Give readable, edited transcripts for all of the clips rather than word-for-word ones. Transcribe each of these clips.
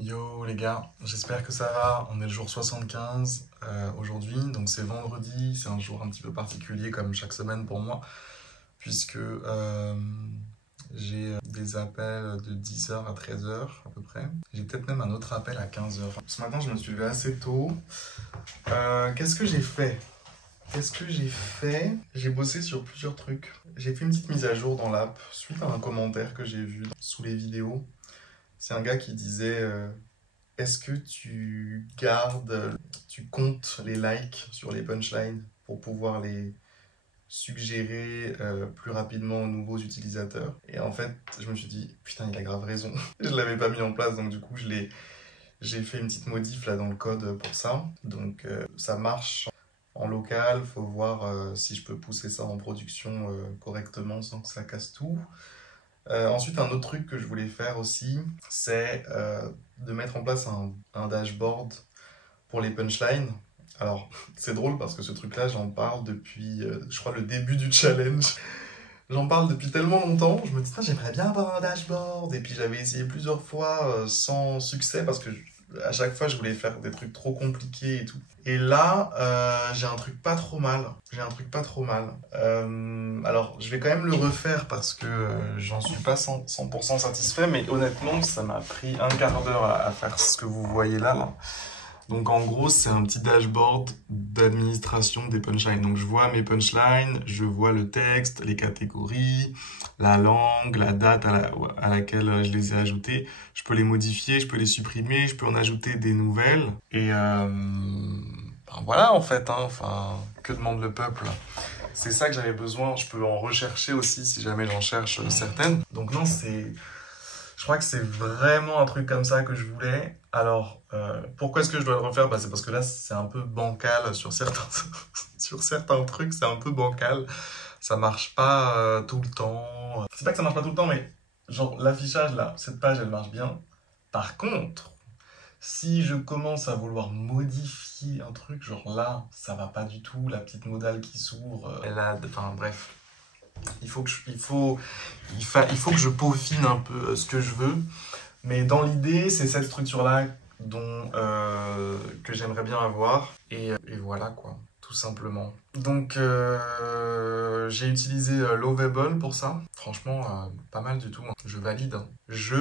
Yo les gars, j'espère que ça va. On est le jour 75 aujourd'hui, donc c'est vendredi, c'est un jour un petit peu particulier comme chaque semaine pour moi, puisque j'ai des appels de 10h à 13h à peu près. J'ai peut-être même un autre appel à 15h. Ce matin je me suis levé assez tôt. Qu'est-ce que j'ai fait? J'ai bossé sur plusieurs trucs. J'ai fait une petite mise à jour dans l'app suite à un commentaire que j'ai vu sous les vidéos. C'est un gars qui disait est-ce que tu comptes les likes sur les punchlines pour pouvoir les suggérer plus rapidement aux nouveaux utilisateurs? Et en fait, je me suis dit, putain, il a grave raison. Je l'avais pas mis en place, donc du coup, j'ai fait une petite modif là dans le code pour ça. Donc ça marche en local, faut voir si je peux pousser ça en production correctement sans que ça casse tout. Ensuite, un autre truc que je voulais faire aussi, c'est de mettre en place un dashboard pour les punchlines. Alors, c'est drôle parce que ce truc-là, j'en parle depuis, je crois, le début du challenge. J'en parle depuis tellement longtemps, je me dis, j'aimerais bien avoir un dashboard. Et puis j'avais essayé plusieurs fois sans succès parce que à chaque fois, je voulais faire des trucs trop compliqués et tout. Et là, j'ai un truc pas trop mal. Alors, je vais quand même le refaire parce que j'en suis pas 100% satisfait, mais honnêtement, ça m'a pris un quart d'heure à faire ce que vous voyez là. Donc en gros, c'est un petit dashboard d'administration des punchlines. Donc je vois mes punchlines, je vois le texte, les catégories, la langue, la date à laquelle je les ai ajoutées. Je peux les modifier, je peux les supprimer, je peux en ajouter des nouvelles. Et voilà en fait, que demande le peuple? C'est ça que j'avais besoin. Je peux en rechercher aussi si jamais j'en cherche certaines. Donc non, je crois que c'est vraiment un truc comme ça que je voulais. Alors, pourquoi est-ce que je dois le refaire? C'est parce que là, c'est un peu bancal sur certains trucs, c'est un peu bancal. Ça marche pas tout le temps. C'est pas que ça marche pas tout le temps, mais genre l'affichage là, cette page, elle marche bien. Par contre, si je commence à vouloir modifier un truc, genre là, ça va pas du tout, la petite modale qui s'ouvre, enfin bref. Il faut que je peaufine un peu ce que je veux. Mais dans l'idée, c'est cette structure-là que j'aimerais bien avoir. Et voilà quoi, tout simplement. Donc j'ai utilisé Lovable pour ça. Franchement, pas mal du tout. Je valide. Je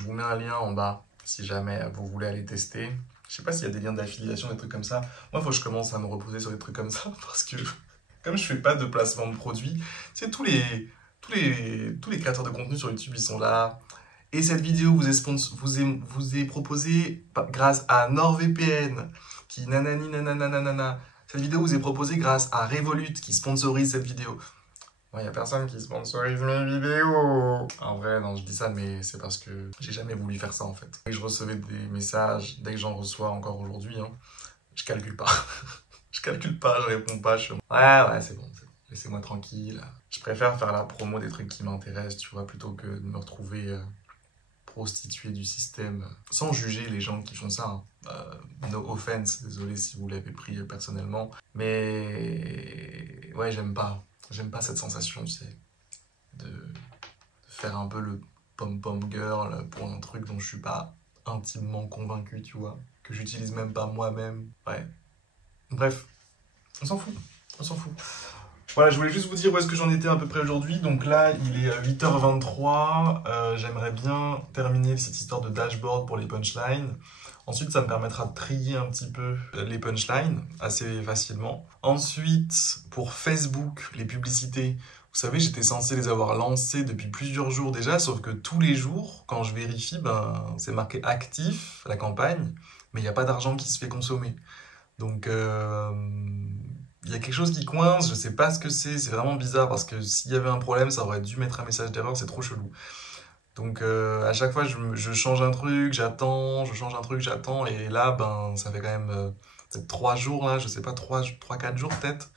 vous mets un lien en bas si jamais vous voulez aller tester. Je sais pas s'il y a des liens d'affiliation, des trucs comme ça. Moi, il faut que je commence à me reposer sur des trucs comme ça parce que comme je fais pas de placement de produits, c'est tous les créateurs de contenu sur YouTube, ils sont là. Et cette vidéo vous est proposée grâce à NordVPN, qui nanani nanana nanana. Cette vidéo vous est proposée grâce à Revolut, qui sponsorise cette vidéo. Il n'y a personne qui sponsorise mes vidéos. En vrai, non, je dis ça, mais c'est parce que j'ai jamais voulu faire ça, en fait. Dès que je recevais des messages, dès que j'en reçois encore aujourd'hui, je calcule pas. Je réponds pas. Ouais, c'est bon. Laissez-moi tranquille. Je préfère faire la promo des trucs qui m'intéressent, tu vois, plutôt que de me retrouver prostitué du système. Sans juger les gens qui font ça. No offense, désolé si vous l'avez pris personnellement. Mais ouais, j'aime pas cette sensation, c'est de faire un peu le pom-pom girl pour un truc dont je suis pas intimement convaincu, tu vois, que j'utilise même pas moi-même. Ouais. Bref, on s'en fout. Voilà, je voulais juste vous dire où est-ce que j'en étais à peu près aujourd'hui. Donc là, il est 8h23. J'aimerais bien terminer cette histoire de dashboard pour les punchlines. Ensuite, ça me permettra de trier un petit peu les punchlines assez facilement. Ensuite, pour Facebook, les publicités, vous savez, j'étais censé les avoir lancées depuis plusieurs jours déjà, sauf que tous les jours, quand je vérifie, c'est marqué actif, la campagne, mais il n'y a pas d'argent qui se fait consommer. Donc, il y a quelque chose qui coince, je sais pas ce que c'est vraiment bizarre parce que s'il y avait un problème, ça aurait dû mettre un message d'erreur, c'est trop chelou. Donc à chaque fois, je change un truc, j'attends, et là, ça fait quand même peut-être 3 jours, là, je sais pas, 3-4 jours peut-être,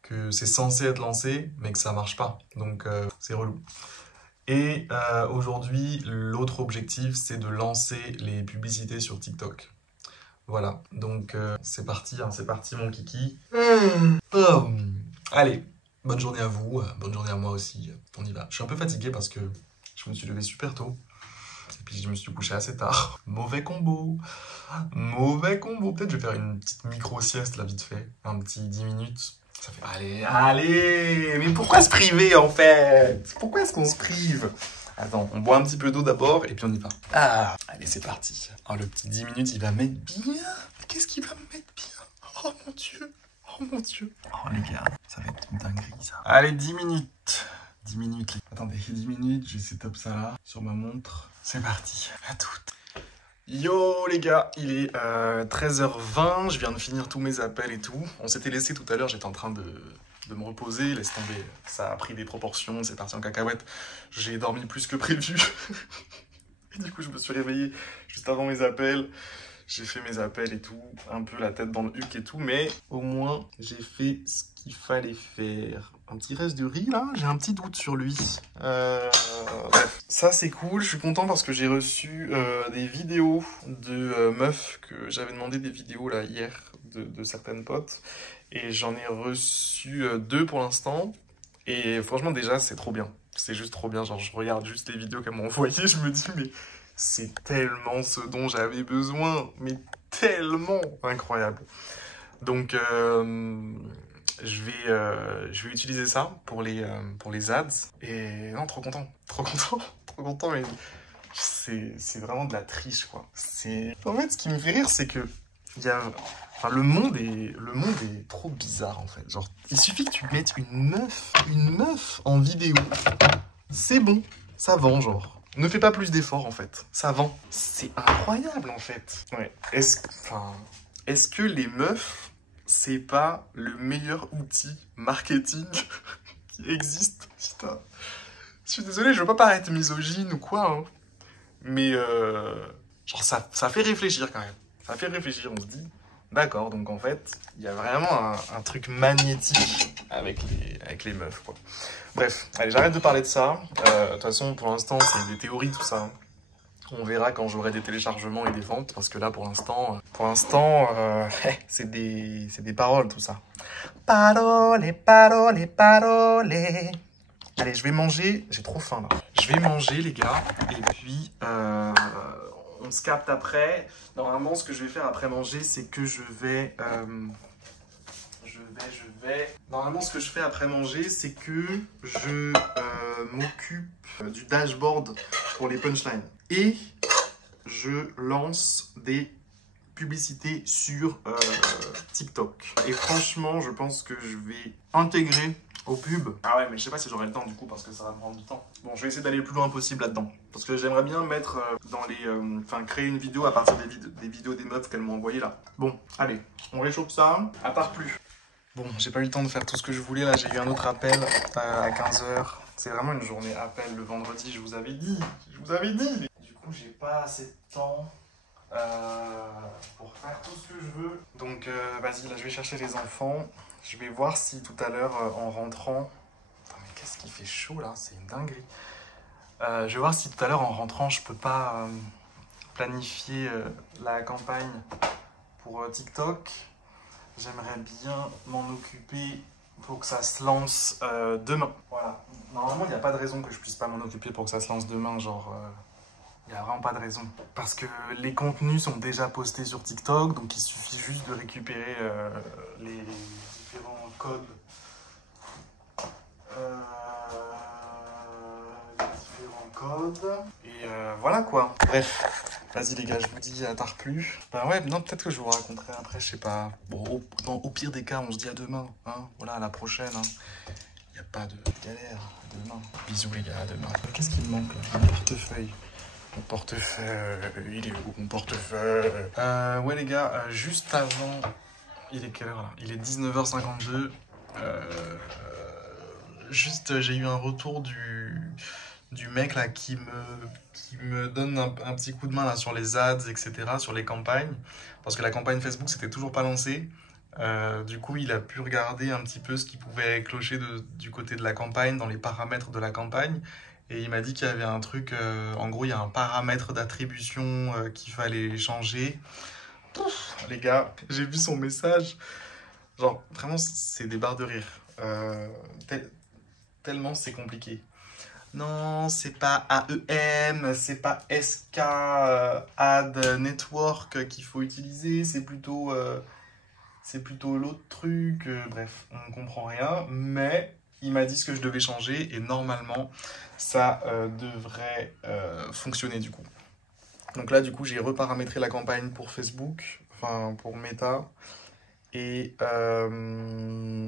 que c'est censé être lancé, mais que ça marche pas. Donc c'est relou. Et aujourd'hui, l'autre objectif, c'est de lancer les publicités sur TikTok. Voilà, donc c'est parti mon kiki. Allez, bonne journée à vous, bonne journée à moi aussi, on y va. Je suis un peu fatigué parce que je me suis levé super tôt. Et Puis je me suis couché assez tard. Mauvais combo. Mauvais combo. Peut-être je vais faire une petite micro-sieste là vite fait. Un petit 10 minutes. Ça fait... Allez. Mais pourquoi se priver en fait? Pourquoi est-ce qu'on se prive? Attends, on boit un petit peu d'eau d'abord et puis on y va. Ah, allez c'est parti. Oh, le petit 10 minutes il va mettre bien. Qu'est-ce qu'il va me mettre bien? Oh mon dieu. Oh mon dieu. Oh les gars, ça va être une dinguerie ça. Allez 10 minutes. 10 minutes. Attendez, 10 minutes, je setup ça là, sur ma montre. C'est parti, à toutes. Yo les gars, il est 13h20, je viens de finir tous mes appels et tout. On s'était laissé tout à l'heure, j'étais en train de me reposer, laisse tomber. Ça a pris des proportions, c'est parti en cacahuète. J'ai dormi plus que prévu. Et du coup, je me suis réveillé juste avant mes appels. J'ai fait mes appels et tout, un peu la tête dans le huc et tout, mais au moins, j'ai fait ce qu'il fallait faire. Un petit reste de riz, là, j'ai un petit doute sur lui. Bref, ça c'est cool, je suis content parce que j'ai reçu des vidéos de meufs, que j'avais demandé des vidéos, là, hier, de certaines potes, et j'en ai reçu 2 pour l'instant, et franchement, déjà, c'est trop bien. C'est juste trop bien, genre, je regarde juste les vidéos qu'elles m'ont envoyées, je me dis, mais... c'est tellement ce dont j'avais besoin, mais tellement incroyable. Donc, je vais utiliser ça pour les ads. Et non, trop content, trop content, mais c'est vraiment de la triche, quoi. En fait, ce qui me fait rire, c'est que le monde est trop bizarre, en fait. Genre, il suffit que tu mettes une meuf en vidéo, c'est bon, ça vend, genre. Ne fais pas plus d'efforts, en fait. Ça vend. C'est incroyable, en fait. Ouais. Est-ce que les meufs, c'est pas le meilleur outil marketing qui existe? Putain. Je suis désolé, je veux pas paraître misogyne ou quoi, hein. Mais, genre, ça fait réfléchir, quand même. Ça fait réfléchir, on se dit... D'accord, donc en fait, il y a vraiment un truc magnétique avec les meufs, quoi. Bref, allez, j'arrête de parler de ça. De toute façon, pour l'instant, c'est des théories, tout ça. On verra quand j'aurai des téléchargements et des ventes, parce que là, pour l'instant, c'est des paroles, tout ça. Parole, parole, parole. Allez, je vais manger. J'ai trop faim, là. Je vais manger, les gars, et puis... on se capte après. Normalement, ce que je vais faire après manger, c'est que Normalement, ce que je fais après manger, c'est que je m'occupe du dashboard pour les punchlines. Et je lance des publicités sur TikTok. Et franchement, je pense que je vais intégrer au pub. Ah ouais, mais je sais pas si j'aurai le temps du coup parce que ça va me prendre du temps. Bon, je vais essayer d'aller le plus loin possible là-dedans. Parce que j'aimerais bien mettre dans les... créer une vidéo à partir des vidéos des meufs qu'elles m'ont envoyées là. Bon, allez, on réchauffe ça. À part plus. Bon, j'ai pas eu le temps de faire tout ce que je voulais là. J'ai eu un autre appel à 15h. C'est vraiment une journée appel le vendredi, je vous avais dit. Je vous avais dit. Du coup, j'ai pas assez de temps pour faire tout ce que je veux. Donc, vas-y, là, je vais chercher les enfants. Je vais voir si tout à l'heure, en rentrant... Attends, mais qu'est-ce qui fait chaud, là? C'est une dinguerie. Je vais voir si tout à l'heure, en rentrant, je peux pas planifier la campagne pour TikTok. J'aimerais bien m'en occuper pour que ça se lance demain. Voilà. Normalement, il n'y a pas de raison que je puisse pas m'en occuper pour que ça se lance demain, genre... Il n'y a vraiment pas de raison. Parce que les contenus sont déjà postés sur TikTok, donc il suffit juste de récupérer les différents codes. Et voilà quoi. Bref, vas-y les gars, je vous dis à tard plus. Bah ouais, non, peut-être que je vous raconterai après, je sais pas. Bon, au pire des cas, on se dit à demain. Hein, voilà, à la prochaine. Hein. Il n'y a pas de galère. À demain. Bisous les gars, à demain. Qu'est-ce qui me manque là? Mon portefeuille. Mon portefeuille, il est où mon portefeuille? Ouais les gars, juste avant, il est quelle heure là? Il est 19h52. Juste, j'ai eu un retour du mec là qui me donne un petit coup de main là sur les ads, etc., sur les campagnes. Parce que la campagne Facebook s'était toujours pas lancée. Du coup, il a pu regarder un petit peu ce qui pouvait clocher du côté de la campagne, dans les paramètres de la campagne. Et il m'a dit qu'il y avait un truc, en gros, il y a un paramètre d'attribution qu'il fallait changer. Pouf, les gars, j'ai vu son message. Genre, vraiment, c'est des barres de rire. Tellement c'est compliqué. Non, c'est pas AEM, c'est pas SK Ad Network qu'il faut utiliser, c'est plutôt l'autre truc. Bref, on comprend rien, mais il m'a dit ce que je devais changer et normalement ça devrait fonctionner du coup. Donc là, du coup, j'ai reparamétré la campagne pour Facebook, enfin pour Meta. Et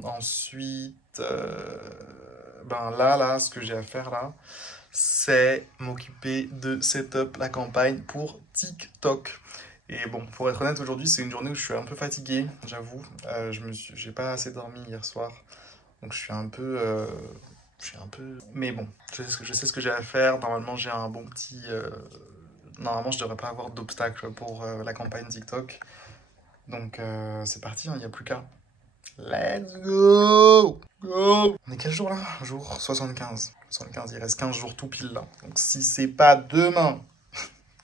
ensuite, ben là, ce que j'ai à faire là, c'est m'occuper de setup la campagne pour TikTok. Et bon, pour être honnête, aujourd'hui, c'est une journée où je suis un peu fatigué, j'avoue. J'ai pas assez dormi hier soir, donc je suis un peu. Mais bon, je sais ce que j'ai à faire. Normalement, j'ai un bon petit. Normalement, je devrais pas avoir d'obstacle pour la campagne TikTok. Donc c'est parti, il n'y a plus qu'à. Let's go! Go! On est quel jour là? Jour 75. 75, il reste 15 jours tout pile là. Donc si c'est pas demain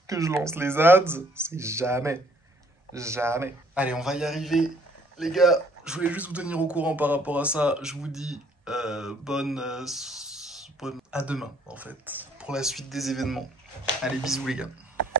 que je lance les ads, c'est jamais. Jamais. Allez, on va y arriver. Les gars, je voulais juste vous tenir au courant par rapport à ça. Je vous dis bonne... À demain en fait. Pour la suite des événements. Allez, bisous les gars.